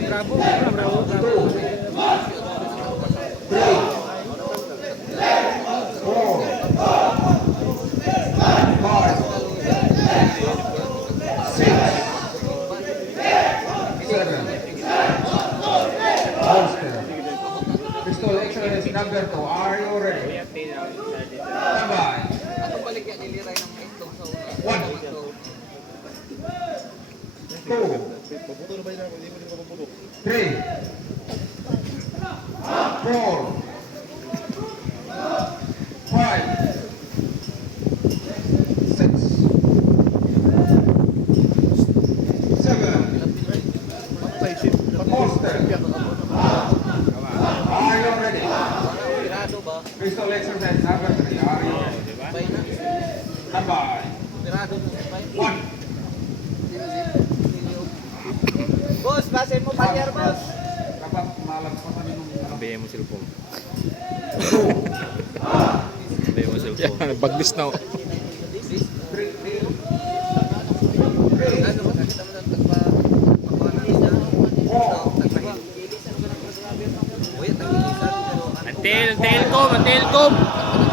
na, bravo. Bravo. Psjlc is number 2. Are you ready? Bye-bye. 1, 2, 3, 4, 5, 6, 7. Poster. Are you ready? Pistol exercise number 3. Are you ready? Bye-bye. 1. Boss, basin mo fire, boss. Dapat malagpasan yung Sabihin mo cellphone. 2, Sabihin mo cellphone. Yan, baglis na. 3, 4, Antil kom.